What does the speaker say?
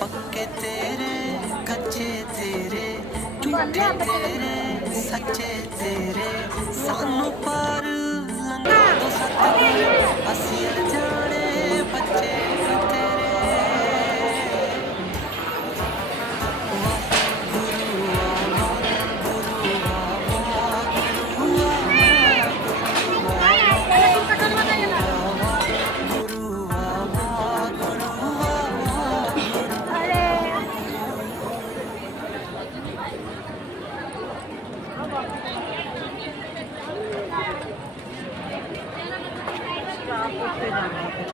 पक्के तेरे कच्चे तेरे झूठे तेरे सच्चे तेरे सानू पार लंघा दो सतगुर असी